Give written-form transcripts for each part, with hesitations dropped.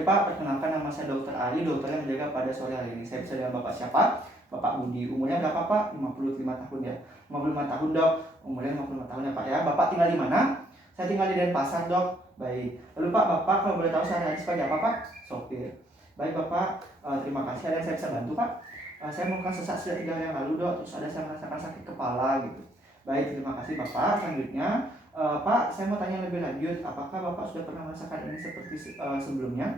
saja Pak, perkenalkan nama saya Dr. Ari, dokter yang menjaga pada sore hari ini. Saya bisa dengan Bapak siapa? Bapak Budi. Umurnya berapa Pak? 55 tahun ya. 55 tahun Dok. Umurnya 55 tahun ya Pak ya. Bapak tinggal di mana? Saya tinggal di Denpasar Dok. Baik. Lalu Pak, Bapak kalau boleh tahu sehari-hari sebagai apa Pak? Sopir. Baik Bapak, terima kasih. Ada yang saya bisa bantu Pak? Saya melakukan sesak sejak 3 hari yang lalu Dok. Terus ada saya merasakan sakit kepala gitu. Baik, terima kasih Bapak. Selanjutnya Pak, saya mau tanya lebih lanjut, apakah Bapak sudah pernah merasakan ini seperti sebelumnya?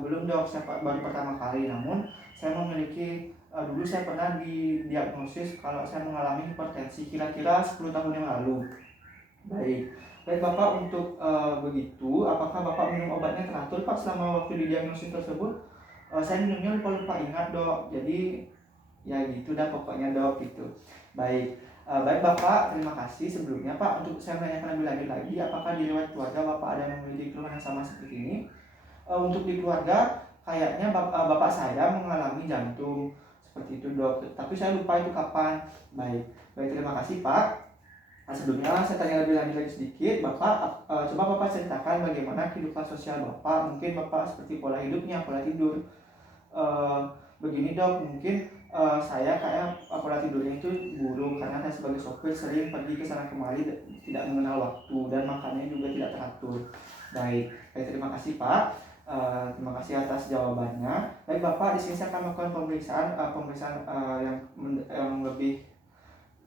Belum Dok, saya baru pertama kali. Namun saya memiliki dulu saya pernah didiagnosis kalau saya mengalami hipertensi kira-kira 10 tahun yang lalu. Baik Bapak, untuk begitu, apakah Bapak minum obatnya teratur Pak selama waktu didiagnosis tersebut? Saya minumnya lupa-lupa ingat Dok, jadi ya gitu dah pokoknya Dok gitu. Baik Bapak, terima kasih sebelumnya Pak. Untuk saya menanyakan lebih lanjut lagi, apakah di riwayat keluarga Bapak ada yang memiliki keluhan yang sama seperti ini? Untuk di keluarga, kayaknya Bapak saya mengalami jantung seperti itu Dok, tapi saya lupa itu kapan. Baik terima kasih Pak. Sebelumnya saya tanya lebih lanjut lagi sedikit, Bapak coba Bapak ceritakan bagaimana kehidupan sosial Bapak. Mungkin Bapak seperti pola hidupnya, pola tidur. Begini Dok, mungkin saya kayak pola tidurnya itu buruk karena saya sebagai sopir sering pergi ke sana kemari, tidak mengenal waktu, dan makannya juga tidak teratur. Baik terima kasih Pak. Terima kasih atas jawabannya. Baik Bapak, di sini saya akan melakukan pemeriksaan yang lebih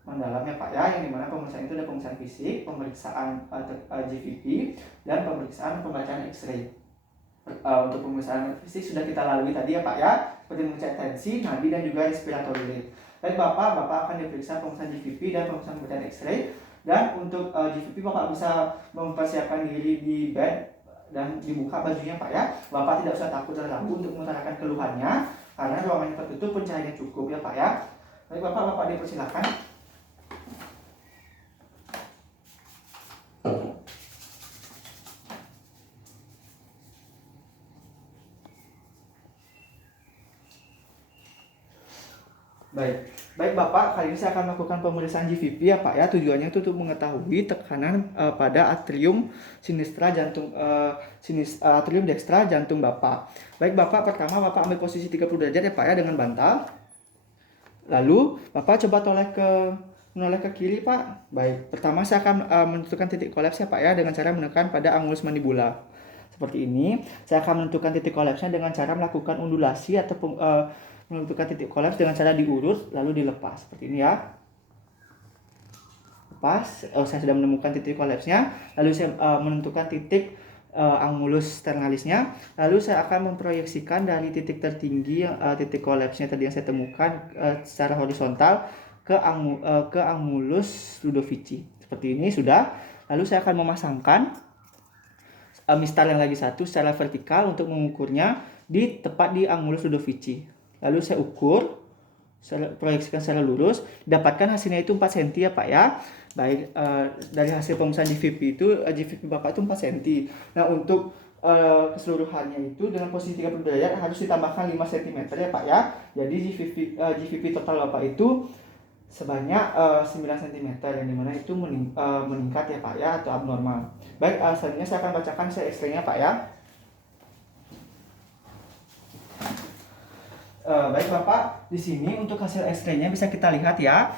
mendalam ya Pak ya, yang dimana pemeriksaan itu ada pemeriksaan fisik, pemeriksaan GVP, dan pemeriksaan pembacaan X-ray. Untuk pemeriksaan fisik sudah kita lalui tadi ya Pak ya, seperti mengecek tensi, nadi, dan juga respiratory rate. Baik Bapak akan diperiksa pemeriksaan GVP dan pemeriksaan pembacaan X-ray. Dan untuk GVP Bapak bisa mempersiapkan diri di bed dan dibuka bajunya Pak ya. Bapak tidak usah takut dan ragu untuk mengutarakan keluhannya karena ruangannya tertutup, pencahayaannya cukup ya Pak ya. Baik Bapak dipersilakan. Baik Bapak, kali ini saya akan melakukan pemeriksaan GVP ya Pak ya. Tujuannya itu untuk mengetahui tekanan pada atrium sinistra jantung atrium dekstra jantung Bapak. Baik Bapak, pertama Bapak ambil posisi 30 derajat ya Pak ya dengan bantal. Lalu Bapak coba menoleh ke kiri Pak. Baik, pertama saya akan menentukan titik kolaps ya Pak ya dengan cara menekan pada angulus mandibula. Seperti ini. Saya akan menentukan titik kolapsnya dengan cara melakukan undulasi atau menentukan titik kolaps dengan cara diurut lalu dilepas seperti ini ya. Lepas, saya sudah menemukan titik kolapsnya, lalu saya menentukan titik angulus sternalisnya, lalu saya akan memproyeksikan dari titik tertinggi titik kolapsnya tadi yang saya temukan secara horizontal ke angulus Ludovici seperti ini sudah. Lalu saya akan memasangkan mistal yang lagi satu secara vertikal untuk mengukurnya tepat di angulus Ludovici. Lalu saya ukur, saya proyeksikan secara lurus, dapatkan hasilnya itu 4 cm ya Pak ya. Baik, dari hasil pemeriksaan GVP itu, GVP Bapak itu 4 cm. Nah untuk keseluruhannya itu dengan posisi 30 derajat harus ditambahkan 5 cm ya Pak ya. Jadi GVP total Bapak itu sebanyak 9 cm, yang dimana itu meningkat ya Pak ya, atau abnormal. Baik, selanjutnya saya akan bacakan X-ray-nya Pak ya. Baik Bapak, di sini untuk hasil X-ray-nya bisa kita lihat ya.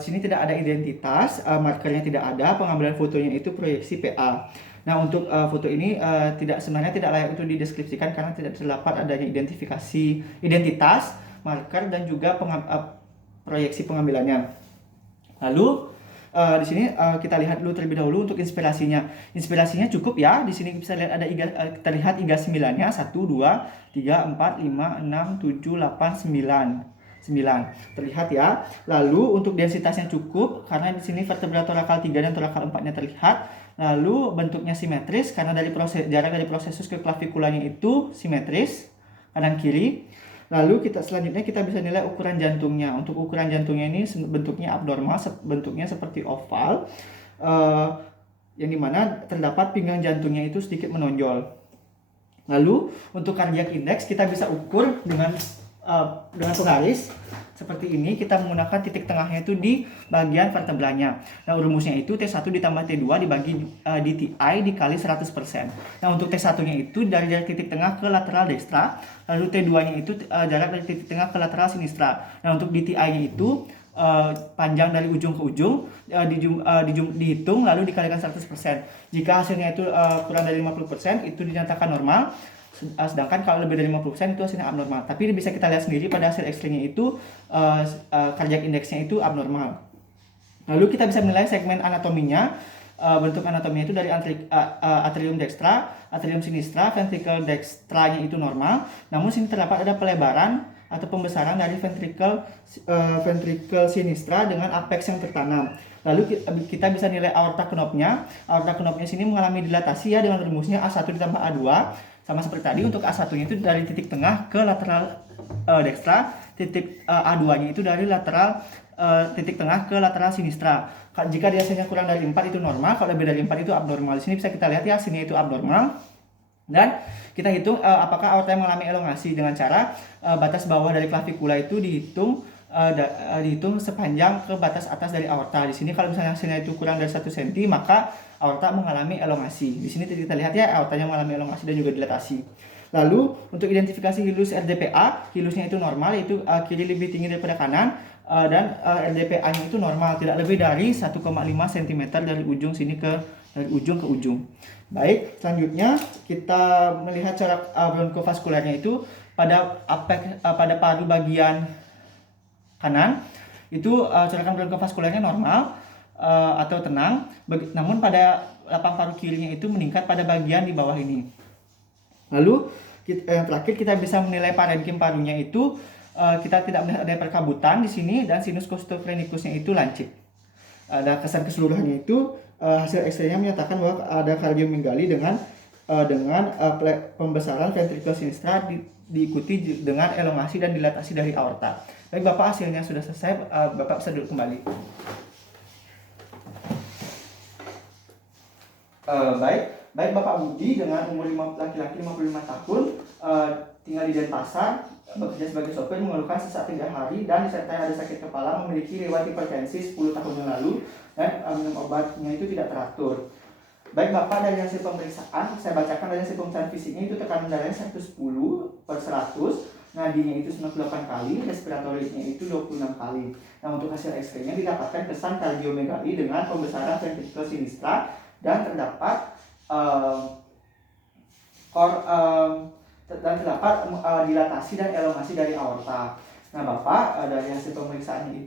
Di sini tidak ada identitas, markernya tidak ada, pengambilan fotonya itu proyeksi PA. Nah untuk foto ini sebenarnya tidak layak untuk dideskripsikan karena tidak terdapat adanya identitas, marker, dan juga proyeksi pengambilannya. Lalu di sini kita lihat dulu terlebih dahulu untuk inspirasinya. Inspirasinya cukup ya. Di sini bisa lihat ada terlihat IGA 9-nya 1 2 3 4 5 6 7 8 9 terlihat ya. Lalu untuk densitasnya cukup karena di sini vertebra torakal 3 dan torakal 4-nya terlihat. Lalu bentuknya simetris karena jarak dari prosesus ke klavikulanya itu simetris kanan kiri. Lalu selanjutnya kita bisa nilai ukuran jantungnya. Untuk ukuran jantungnya ini bentuknya abnormal, bentuknya seperti oval, yang dimana terdapat pinggang jantungnya itu sedikit menonjol. Lalu untuk cardiac index kita bisa ukur dengan dengan penggaris seperti ini. Kita menggunakan titik tengahnya itu di bagian vertebranya. Nah, rumusnya itu T1 ditambah T2 dibagi DTI dikali 100%. Nah, untuk T1-nya itu dari jarak titik tengah ke lateral dekstra, lalu T2-nya itu jarak dari titik tengah ke lateral sinistra. Nah, untuk DTI-nya itu panjang dari ujung ke ujung dihitung lalu dikalikan 100%. Jika hasilnya itu kurang dari 50%, itu dinyatakan normal. Sedangkan kalau lebih dari 50% itu hasilnya abnormal. Tapi bisa kita lihat sendiri pada hasil X-ray-nya itu cardiac index-nya itu abnormal. Lalu kita bisa menilai segmen anatominya. Bentuk anatominya itu dari atrium dextra, atrium sinistra, ventricle dextranya itu normal. Namun sini terdapat ada pelebaran atau pembesaran dari ventricle sinistra dengan apex yang tertanam. Lalu kita bisa nilai aorta knopnya. Aorta knopnya sini mengalami dilatasi ya dengan rumusnya A1 ditambah A2. Sama seperti tadi, untuk A1-nya itu dari titik tengah ke lateral dekstra, titik A2-nya itu dari lateral titik tengah ke lateral sinistra. Jika hasilnya kurang dari 4 itu normal, kalau lebih dari 4 itu abnormal. Di sini bisa kita lihat ya hasilnya itu abnormal. Dan kita hitung apakah aorta yang mengalami elongasi dengan cara batas bawah dari klavikula itu dihitung sepanjang ke batas atas dari aorta. Di sini kalau misalnya hasilnya itu kurang dari 1 cm, maka aorta mengalami elongasi. Di sini kita lihat ya aortanya mengalami elongasi dan juga dilatasi. Lalu untuk identifikasi hilus RDPA, hilusnya itu normal, yaitu kiri lebih tinggi daripada kanan, dan RDPA-nya itu normal, tidak lebih dari 1,5 cm dari ujung sini dari ujung ke ujung. Baik, selanjutnya kita melihat corak bronkofaskulernya itu pada paru bagian kanan itu corakan bronkofaskulernya normal atau tenang, namun pada lapang paru kirinya itu meningkat pada bagian di bawah ini. Lalu yang terakhir kita bisa menilai parenkim parunya itu kita tidak melihat ada perkabutan di sini, dan sinus costophrenikusnya itu lancip. Ada kesan keseluruhannya itu hasil X-ray-nya menyatakan bahwa ada kardiomegali dengan pembesaran ventricle sinistra diikuti dengan elongasi dan dilatasi dari aorta. Baik Bapak, hasilnya sudah selesai. Bapak bisa duduk kembali. Baik Bapak Budi dengan umur laki-laki 55 tahun, tinggal di Denpasar, bekerja sebagai sopir, mengeluhkan sesak 3 hari dan disertai ada sakit kepala, memiliki riwayat hipertensi 10 tahun yang lalu, dan minum obatnya itu tidak teratur. Baik Bapak, dari hasil pemeriksaan, saya bacakan dari hasil pemeriksaan fisiknya itu tekanan darahnya 110/100, nadinya itu 98 kali, respiratorinya itu 26 kali. Nah, untuk hasil X-ray-nya didapatkan kesan kardiomegali dengan pembesaran ventricle sinistra, dan terdapat dilatasi dan elongasi dari aorta. Nah Bapak, dari hasil pemeriksaannya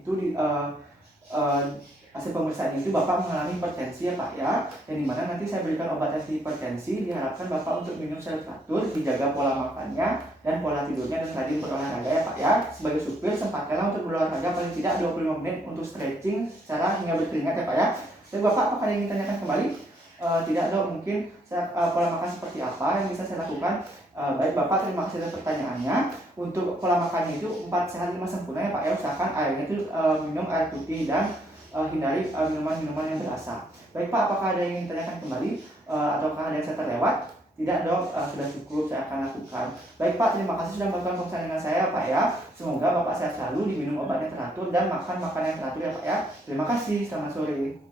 itu Bapak mengalami hipertensi ya Pak ya, yang dimana nanti saya berikan obat anti hipertensi. Diharapkan Bapak untuk minum secara teratur, dijaga pola makannya dan pola tidurnya, dan rajin berolahraga ya Pak ya. Sebagai supir, sempatkanlah untuk berolahraga paling tidak 25 menit untuk stretching secara hingga berkeringat ya Pak ya. Dan Bapak, apakah ada yang ingin tanyakan kembali? Tidak dok, mungkin pola makan seperti apa yang bisa saya lakukan? Baik Bapak, terima kasih atas pertanyaannya. Untuk pola makannya itu 4 sehat 5 sempurna ya Pak ya. Usahakan airnya itu minum air putih, dan hindari minuman-minuman yang berasa. Baik Pak, apakah ada yang ingin tanyakan kembali ataukah ada yang saya terlewat? Tidak dok, sudah cukup, saya akan lakukan. Baik Pak, terima kasih sudah melakukan pemeriksaan dengan saya Pak ya. Semoga Bapak sehat selalu, diminum obatnya teratur, dan makan makanan yang teratur ya Pak ya. Terima kasih, selamat sore.